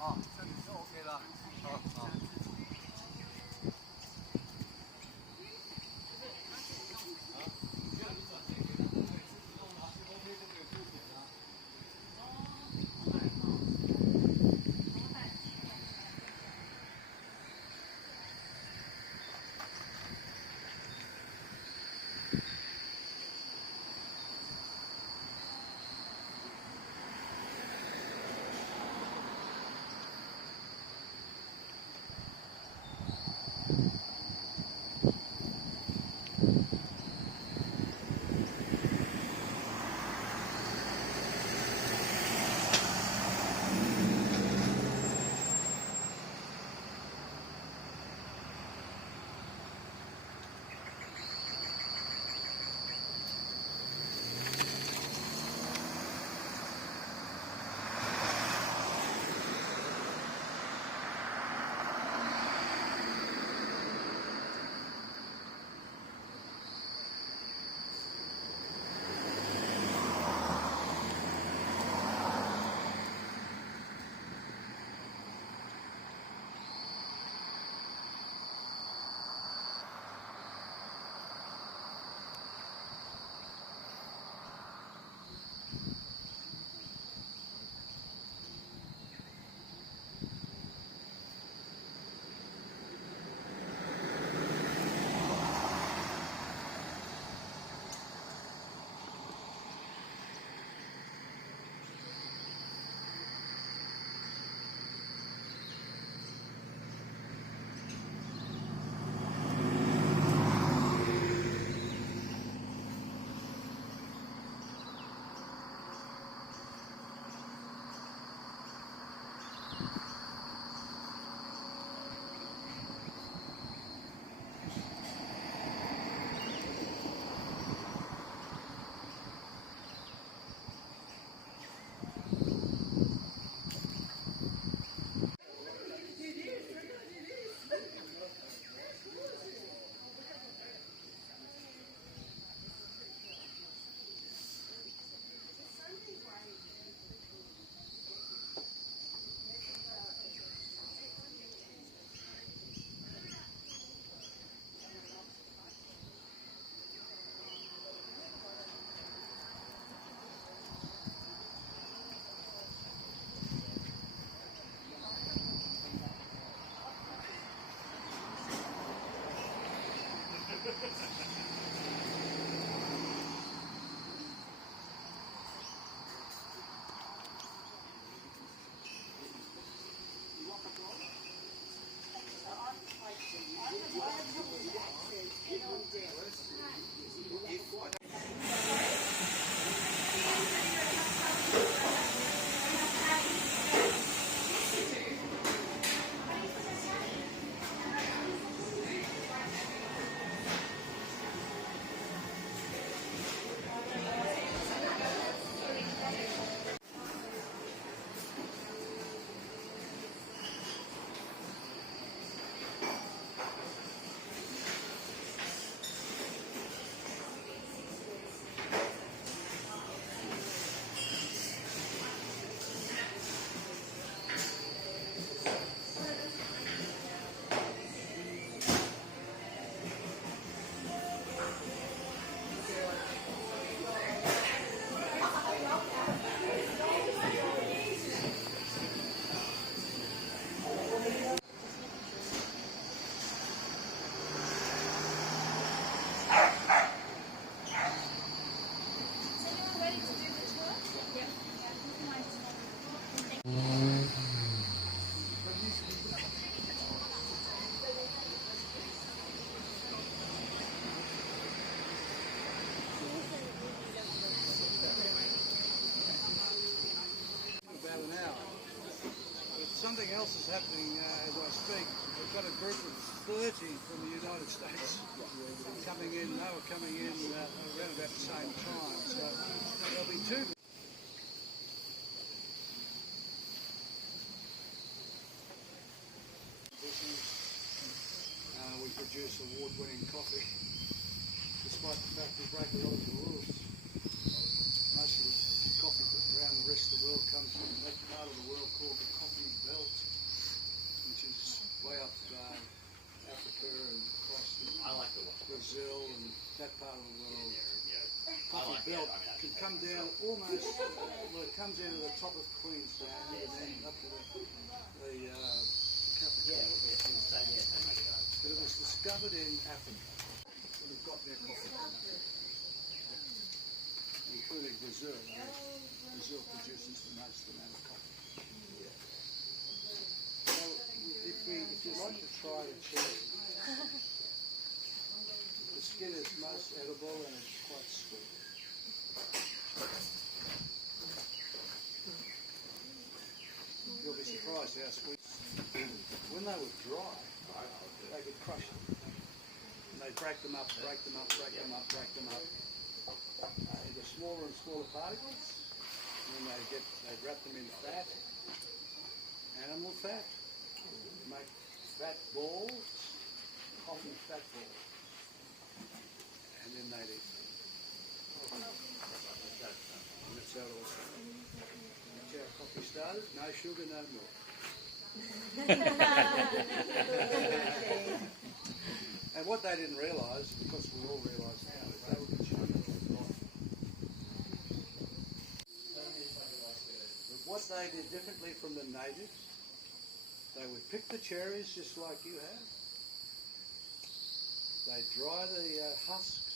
啊，这里是 OK 的。好好。Something else is happening as I speak. We've got a group of 30 from the United States coming in. They were coming in around about the same time. So there'll be two. We produce award-winning coffee, despite the fact we break a lot of the rules. Most of the coffee around the rest of the world comes from that part of the world called the coffee belt. belt can come down almost, well, it comes into the top of Queensland and then up to the capital. But it was discovered in Africa when it got their coffee, including Brazil. Brazil produces the most amount of coffee. So if you'd like to try a cherry, the skin is most edible and it's quite sweet. You'll be surprised how sweet. When they were dry, they could crush them. And they'd break them up into smaller and smaller particles. And then they'd wrap them in fat, animal fat, make fat balls, coffee fat balls. And then they'd eat them. And that's how it all started. That's how coffee started. No sugar, no milk. And what they didn't realise, because we all realise now, is they were consuming coffee. But what they did differently from the natives, they would pick the cherries just like you have. They dry the husks,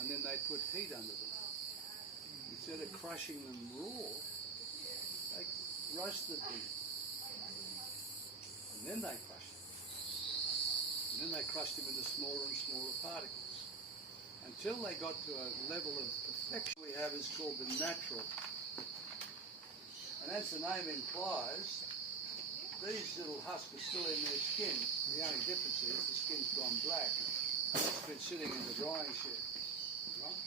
and then they put heat under them. Instead of crushing them raw, they roasted them, and then they crushed them. And then they crushed them into smaller and smaller particles, until they got to a level of perfection we have is called the natural. And as the name implies, these little husks are still in their skin. The only difference is the skin's gone black. It's been sitting in the drying shed. Right?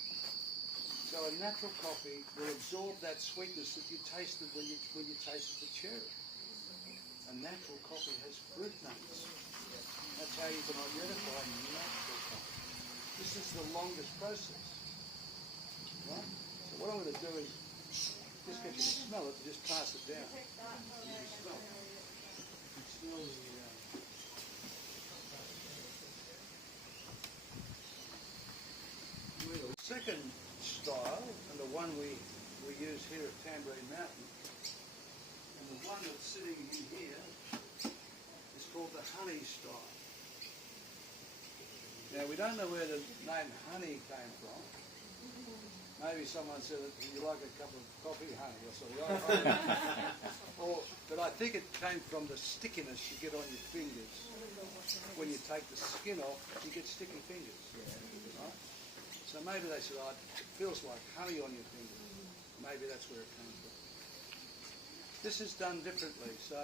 So a natural coffee will absorb that sweetness that you tasted when you tasted the cherry. A natural coffee has fruit notes. That's how you can identify natural coffee. This is the longest process. Right? So what I'm going to do is just get you to smell it and just pass it down. You smell it. Smell the second style, and the one we use here at Tamborine Mountain, and the one that's sitting in here is called the honey style. Now we don't know where the name honey came from. Maybe someone said that you like a cup of coffee, honey, or something. But I think it came from the stickiness you get on your fingers. When you take the skin off, you get sticky fingers. Right? So maybe they said, oh, it feels like honey on your fingers. Maybe that's where it came from. This is done differently. So,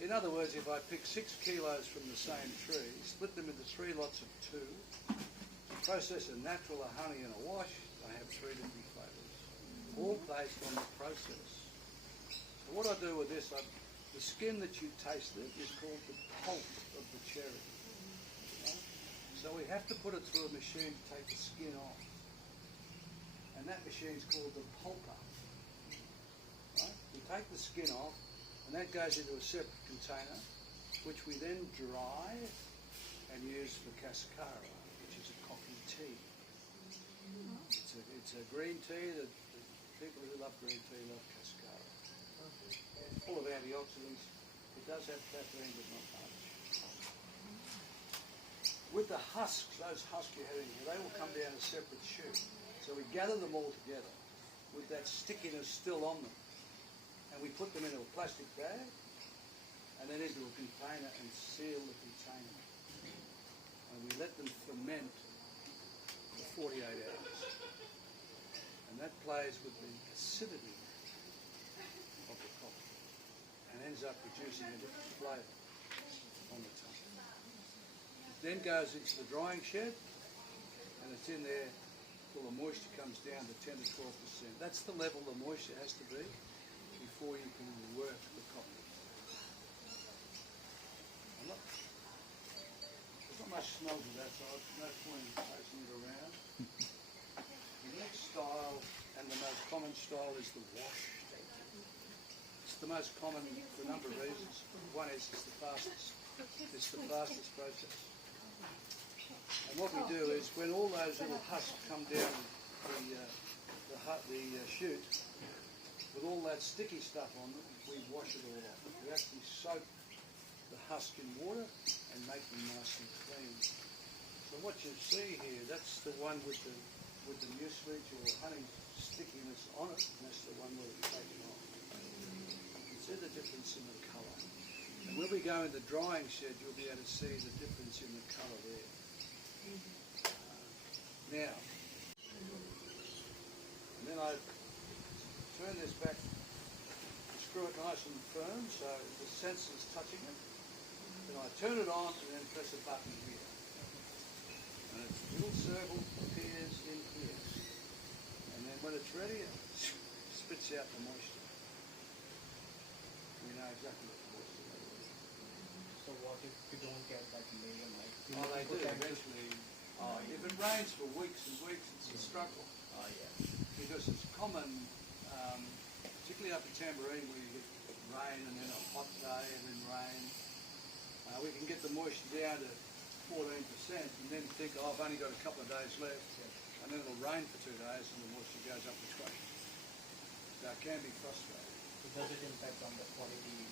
in other words, if I pick 6 kilos from the same tree, split them into 3 lots of 2, process a natural, a honey and a wash, I have 3 different flavours, all based on the process. So what I do with this, the skin that you tasted is called the pulp of the cherry. Right? So we have to put it through a machine to take the skin off. And that machine is called the pulper. Right? We take the skin off, and that goes into a separate container, which we then dry and use for cascara, which is a coffee tea. It's a green tea that people who love green tea love cascara. It's full of antioxidants. It does have caffeine, but not much. With the husks, those husks you're having here, they will come down a separate chute. So we gather them all together with that stickiness still on them. And we put them into a plastic bag and then into a container and seal the container. And we let them ferment for 48 hours. And that plays with the acidity of the coffee and ends up producing a different flavour on the tongue. It then goes into the drying shed and it's in there till the moisture comes down to 10 to 12%. That's the level the moisture has to be before you can work the coffee. There's not much smell to that, so there's no point in chasing it around. The next style, and the most common style, is the wash. It's the most common for a number of reasons. One is it's the fastest. It's the fastest process. And what we do is when all those little husks come down the chute, with all that sticky stuff on them, we wash it all off. We actually soak the husk in water and make them nice and clean. So what you see here, that's the one with the mucilage or honey stickiness on it, and that's the one where it's taken off. You can see the difference in the colour. And when we go in the drying shed, you'll be able to see the difference in the colour there. Now, and then I turn this back, screw it nice and firm so the sensor's touching it. Then I turn it on and then press a button here. And a little circle appears in here. And then when it's ready, it spits out the moisture. We know exactly what the moisture is. So what if you don't get that layer like? Oh, they do eventually. If it rains for weeks and weeks, it's a struggle. Oh yeah. Because it's common, particularly up in Tamborine where you get rain and then a hot day and then rain. We can get the moisture down to 14% and then think, oh, I've only got a couple of days left. And then it'll rain for 2 days and the moisture goes up to 20. So it can be frustrating. So does it impact on the quality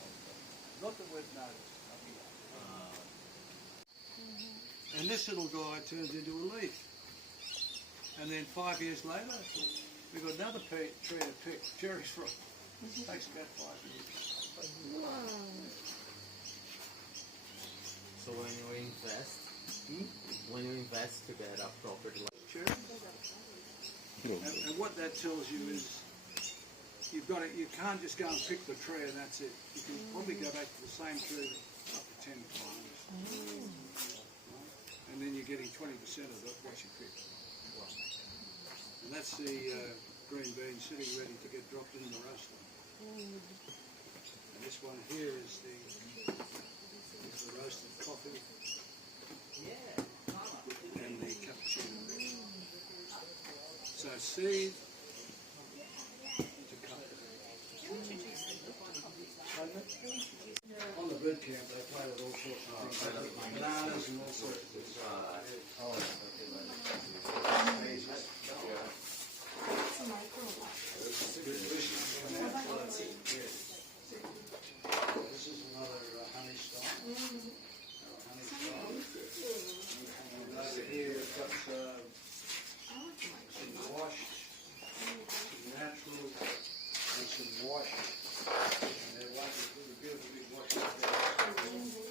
of the... Not that we've noticed. And this little guy turns into a leaf. And then 5 years later, we've got another tree to pick cherries from. Takes about 5 years. So when you invest to get a property like Cherries. And what that tells you is you've got you can't just go and pick the tree and that's it. You can probably go back to the same tree up to 10 times. And then you're getting 20% of what you pick. And that's the green bean sitting ready to get dropped in the roaster. And this one here is the roasted coffee and the cappuccino. So seed to cup. On the bread camp they play with all sorts of things, bananas and all sorts of things. This is another honey style. And over here it's got some washed, some natural, and some washed. And they're wonderful, the beautiful big washed up there.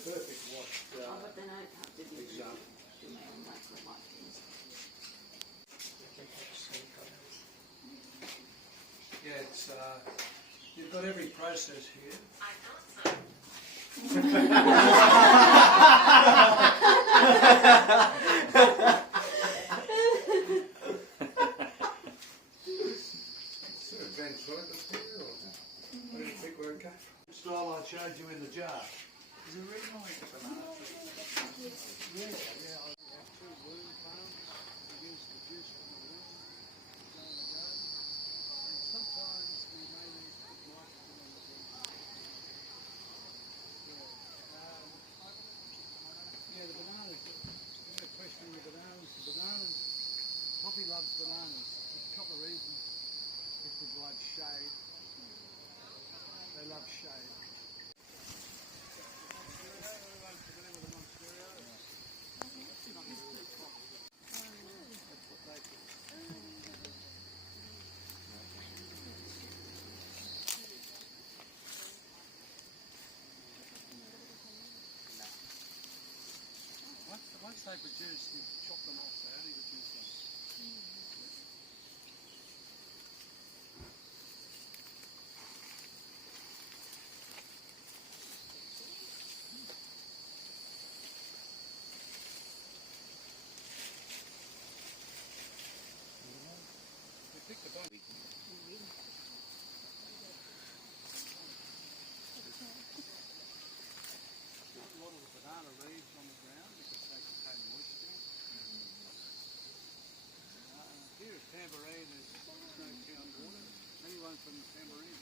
Perfect washed example. Yeah, it's you've got every process here. I thought so. Style I showed you in the jar. Is it original? Yeah, yeah. I have 2 worm farms. We use the juice from the worms to go in the garden. And sometimes we may need to put nitrogen in the ground. Yeah, the bananas. You had a question on the bananas. The bananas, Poppy loves bananas. There's a couple of reasons. It provides shade. They love shade. Once they produce, you chop them off, they only produce them. We pick the bone. A lot of the banana leaves on the ground because they contain moisture. Here at Tamborine is no town water. Anyone from Tamborine?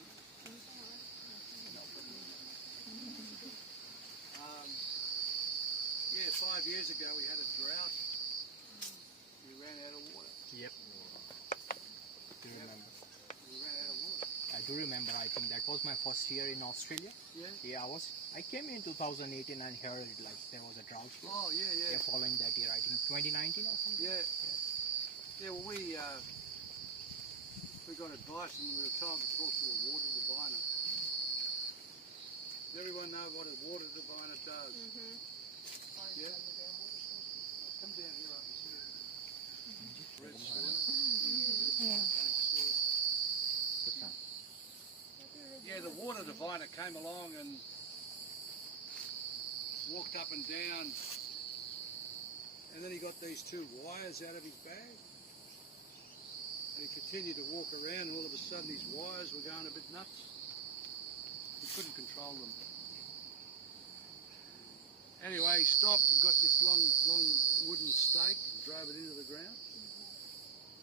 Yeah, 5 years ago we had a drought ran out of water. Yep. Do you remember? We ran out of water. I do remember. I think that was my first year in Australia. Yeah? Yeah, I came in 2018 and heard it like there was a drought. Oh, yeah, yeah. Yeah, following that year, I think 2019 or something. Yeah. Yeah, well, we got advice and we were told to talk to a water diviner. Does everyone know what a water diviner does? Mm-hmm. Yeah? Come down here, I can see it. Red soil. Yeah. Organic soil. Yeah, the water diviner came along and walked up and down, and then he got these two wires out of his bag. And he continued to walk around, and all of a sudden his wires were going a bit nuts. He couldn't control them. Anyway, he stopped and got this long wooden stake, drove it into the ground,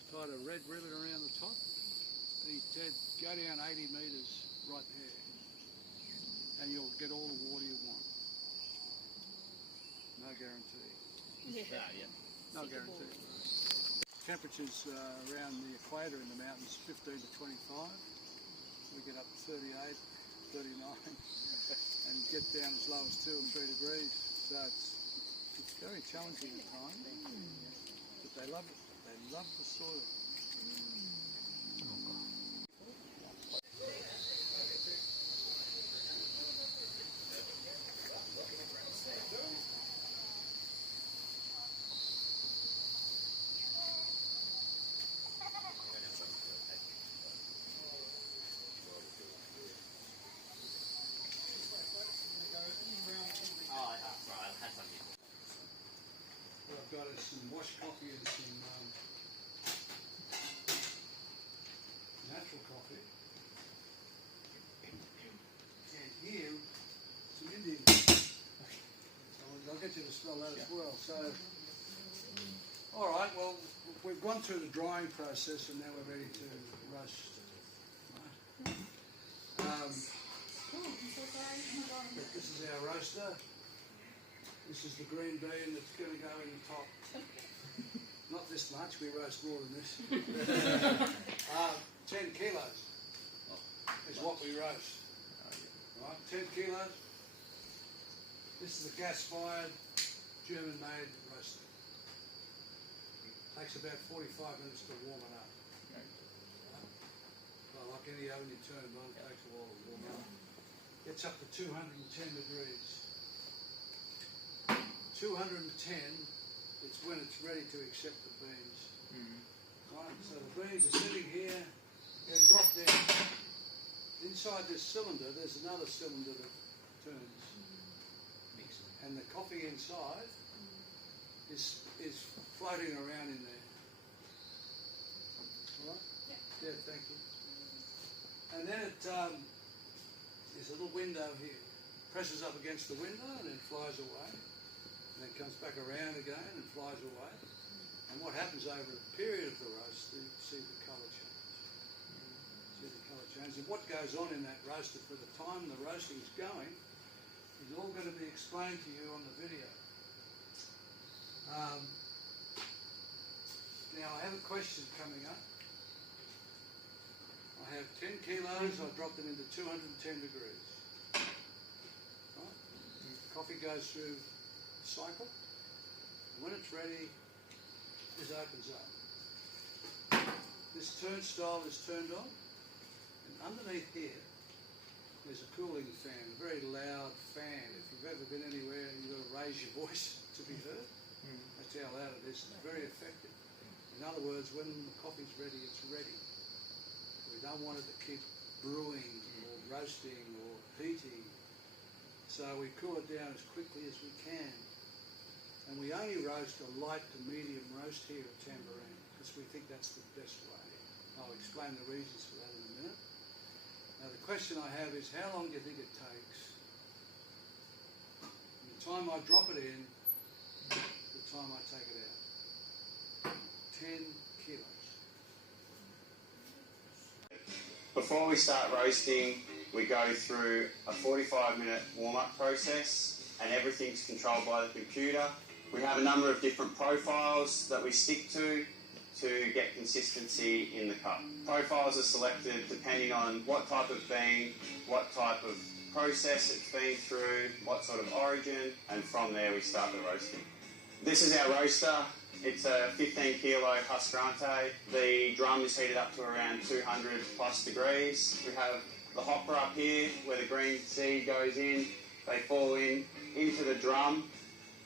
tied a red ribbon around the top. He said, go down 80 metres right there, and you'll get all the water you want. No guarantee. Yeah. No guarantee. Temperatures around the equator in the mountains 15 to 25. We get up to 38, 39, and get down as low as 2 or 3 degrees. So it's very challenging at times. But they love it. They love the soil. What I've got is some washed coffee and some natural coffee. And here, some Indian coffee. So I'll get you to smell that as well. So, all right, well, we've gone through the drying process and now we're ready to roast. Right? This is our roaster. This is the green bean that's going to go in the top. Not this much, we roast more than this. 10 kilos is what we roast. Right, 10 kilos. This is a gas-fired, German-made roaster. Takes about 45 minutes to warm it up. Right? Well, like any oven you turn it on, it takes a while to warm up. Gets up to 210 degrees. 210 is when it's ready to accept the beans. Right, so the beans are sitting here, they're dropped down. Inside this cylinder, there's another cylinder that turns. And the coffee inside is floating around in there. All right? Yeah, thank you. And then there's a little window here. Presses up against the window and then flies away. And then comes back around again and flies away. And what happens over the period of the roast, you see the colour change. See the colour change. And what goes on in that roaster for the time the roasting is going is all going to be explained to you on the video. Now I have a question coming up. I have 10 kilos, I dropped it into 210 degrees. Right? Coffee goes through the cycle. And when it's ready, this opens up. This turnstile is turned on, and underneath here there's a cooling fan, a very loud fan. If you've ever been anywhere and you've got to raise your voice to be heard, that's how loud it is. It's very effective. In other words, when the coffee's ready, it's ready. We don't want it to keep brewing or roasting or heating. So we cool it down as quickly as we can. And we only roast a light to medium roast here at Tamborine because we think that's the best way. I'll explain the reasons for that in a minute. Now the question I have is, how long do you think it takes from the time I drop it in to the time I take it out? 10 kilos. Before we start roasting, we go through a 45-minute warm-up process and everything's controlled by the computer. We have a number of different profiles that we stick to to get consistency in the cup. Profiles are selected depending on what type of bean, what type of process it's been through, what sort of origin, and from there we start the roasting. This is our roaster. It's a 15 kilo Husqvarna. The drum is heated up to around 200 plus degrees. We have the hopper up here where the green seed goes in. They fall into the drum.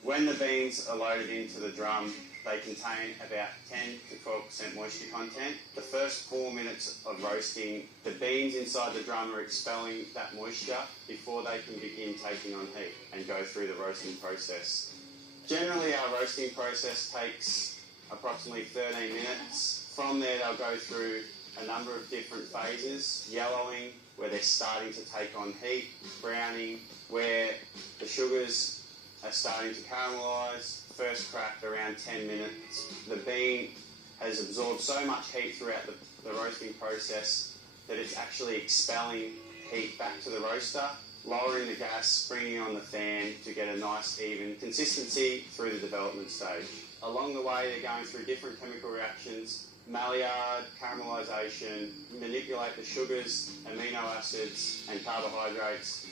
When the beans are loaded into the drum, they contain about 10 to 12% moisture content. The first 4 minutes of roasting, the beans inside the drum are expelling that moisture before they can begin taking on heat and go through the roasting process. Generally, our roasting process takes approximately 13 minutes. From there, they'll go through a number of different phases. Yellowing, where they're starting to take on heat. Browning, where the sugars are starting to caramelise. First crack around 10 minutes. The bean has absorbed so much heat throughout the roasting process that it's actually expelling heat back to the roaster, lowering the gas, bringing on the fan to get a nice even consistency through the development stage. Along the way, they're going through different chemical reactions, Maillard, caramelisation, manipulate the sugars, amino acids and carbohydrates.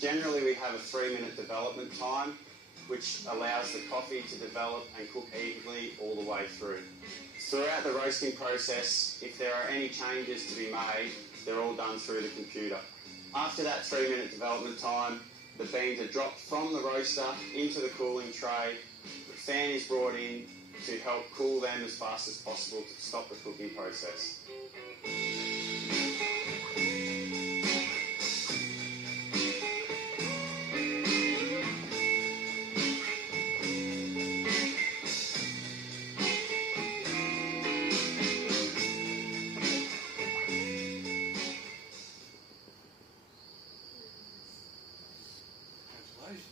Generally, we have a 3-minute development time, which allows the coffee to develop and cook evenly all the way through. Throughout the roasting process, if there are any changes to be made, they're all done through the computer. After that 3-minute development time, the beans are dropped from the roaster into the cooling tray. The fan is brought in to help cool them as fast as possible to stop the cooking process. Congratulations.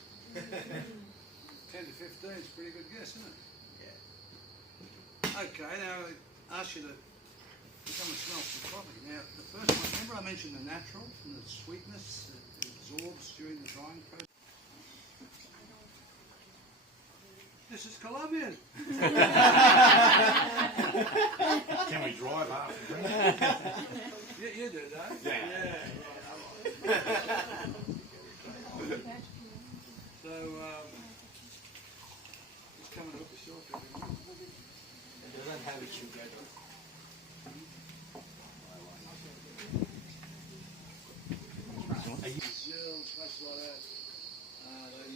10 to 15 is a pretty good guess, isn't it? Yeah. Okay, now I ask you to come and smell some coffee. Now, the first one, remember I mentioned the natural and the sweetness it absorbs during the drying process? This is Colombian. Can we drive up? You do that. Yeah. So, just come and hook the short everyone. It doesn't have its sugar. Brazil, places like that, they